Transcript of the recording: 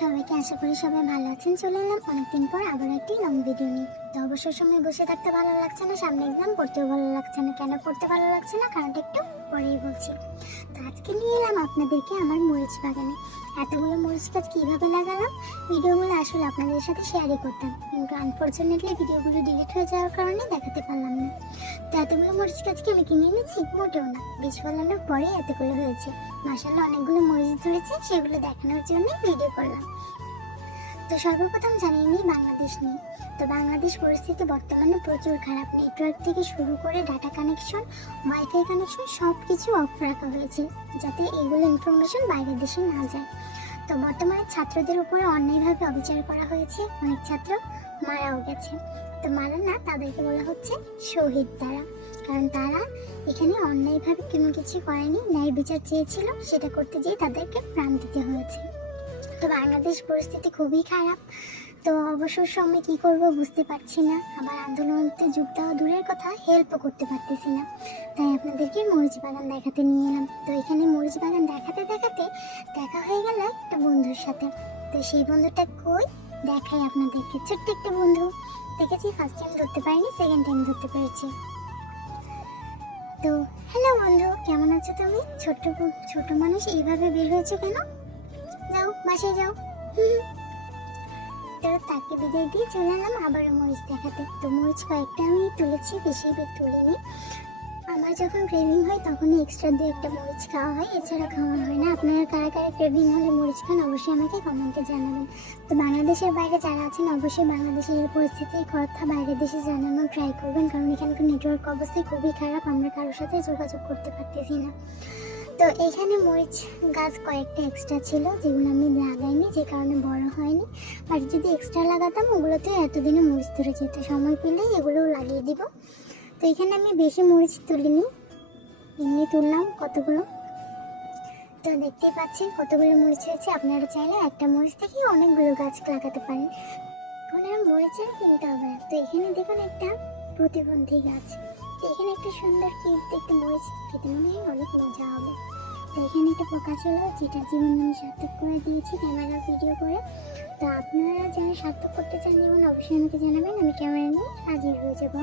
সবাইকে, আশা করি সবাই ভালো আছেন। চলে এলাম অনেকদিন পর আবার একটি লং ভিডিও নিয়ে। তো অবসর সময় বসে থাকতে ভালো লাগছে না, সামনে এক্সাম, পড়তেও ভালো লাগছে না। কেন পড়তে ভালো লাগছে না কারণটা একটু পরেই বলছি। তো আজকে নিয়ে এলাম আপনাদেরকে আমার মরিচ বাগানে। এতগুলো মরিচ গাছ কীভাবে লাগালাম, ভিডিওগুলো আসলে আপনাদের সাথে শেয়ারই করতাম, কিন্তু আনফর্চুনেটলি ভিডিওগুলো ডিলিট হয়ে যাওয়ার কারণে দেখাতে পারলাম না। তো এতগুলো মরিচ গাছকে আমি কিনে এনেছি মোটেও না, বীজ ফলানোর পরে এতগুলো হয়েছে। মাশাআল্লাহ অনেকগুলো মরিচ ধরেছে, সেগুলো দেখানোর জন্য ভিডিও করলাম। তো সর্বপ্রথম জানিয়ে নিই বাংলাদেশ নিয়ে। তো বাংলাদেশ পরিস্থিতি বর্তমানে প্রচুর খারাপ। নেটওয়ার্ক থেকে শুরু করে ডাটা কানেকশন, ওয়াইফাই কানেকশন সব কিছু অফ রাখা হয়েছে, যাতে এগুলো ইনফরমেশন বাইরের দেশে না যায়। তো বর্তমানে ছাত্রদের উপরে অন্যায়ভাবে অবিচার করা হয়েছে, অনেক ছাত্র মারাও গেছে। তো মারা না, তাদেরকে বলা হচ্ছে শহীদ তারা, কারণ তারা এখানে অন্যায়ভাবে কোনো কিছু করেনি, ন্যায় বিচার চেয়েছিল, সেটা করতে যেয়ে তাদেরকে প্রাণ দিতে হয়েছে। তো বাংলাদেশ পরিস্থিতি খুবই খারাপ। তো অবসর সময় কী করব বুঝতে পারছি না, আবার আন্দোলনতে যোগ দেওয়া দূরের কথা, হেল্পও করতে পারতেছি না। তাই আপনাদেরকে মরিচ বাগান দেখাতে নিয়ে এলাম। তো এখানে মরিচ বাগান দেখাতে দেখাতে দেখা হয়ে গেল একটা বন্ধুর সাথে। তো সেই বন্ধুটা কই দেখাই আপনাদেরকে। ছোট্ট একটা বন্ধু দেখেছি, ফার্স্ট টাইম ধরতে পারিনি, সেকেন্ড টাইম ধরতে পেরেছি। তো হ্যালো বন্ধু, কেমন আছো তুমি? ছোট মানুষ এইভাবে বের হয়েছে কেন? যাও বাসায় যাও। তো তাকে বিদায় দিয়ে চলে এলাম আবারও মরিচ দেখাতে। তো মরিচ কয়েকটা আমি তুলেছি, বেশি তুলিনি। আমার যখন ক্রেভিং হয় তখনই এক্সট্রা দিয়ে একটা মরিচ খাওয়া হয়, এছাড়া খাওয়া হয় না। আপনারা কারা কারা ক্রেভিং হলে মরিচ খান অবশ্যই আমাকে কমেন্টে জানাবেন। তো বাংলাদেশের বাইরে যারা আছেন অবশ্যই বাংলাদেশের এই পরিস্থিতির কথা বাইরের দেশে জানানোর ট্রাই করবেন, কারণ এখানকার নেটওয়ার্ক অবস্থা খুবই খারাপ, আমরা কারোর সাথে যোগাযোগ করতে পারতেছি না। তো এখানে মরিচ গাছ কয়েকটা এক্সট্রা ছিল, যেগুলো আমি লাগাইনি, যে কারণে বড় হয়নি। আর যদি এক্সট্রা লাগাতাম ওগুলোতে এতদিনে মরিচ ধরে যেত, সময় পেলেই এগুলোও লাগিয়ে দিব। তো এখানে আমি বেশি মরিচ তুলিনি, এমনি তুললাম কতগুলো। তো দেখতেই পাচ্ছেন কতগুলো মরিচ হয়েছে। আপনারা চাইলে একটা মরিচ থেকে অনেকগুলো গাছ লাগাতে পারেন, এখন আর মরিচের কিনতে হবে না। তো এখানে দেখুন একটা প্রতিবন্ধী গাছ। তো এখানে একটা সুন্দর কিউট দেখতে মরিচ, খেতে মনে হয় অনেক মজা হবে। তো এখানে একটা পোকা ছিল, যেটার জীবন আমি সার্থক করে দিয়েছি ক্যামেরা ভিডিও করে। তো আপনারা যারা সার্থক করতে চান জীবন অবশ্যই আমাকে জানাবেন, আমি ক্যামেরা নিয়ে হাজির হয়ে যাবো।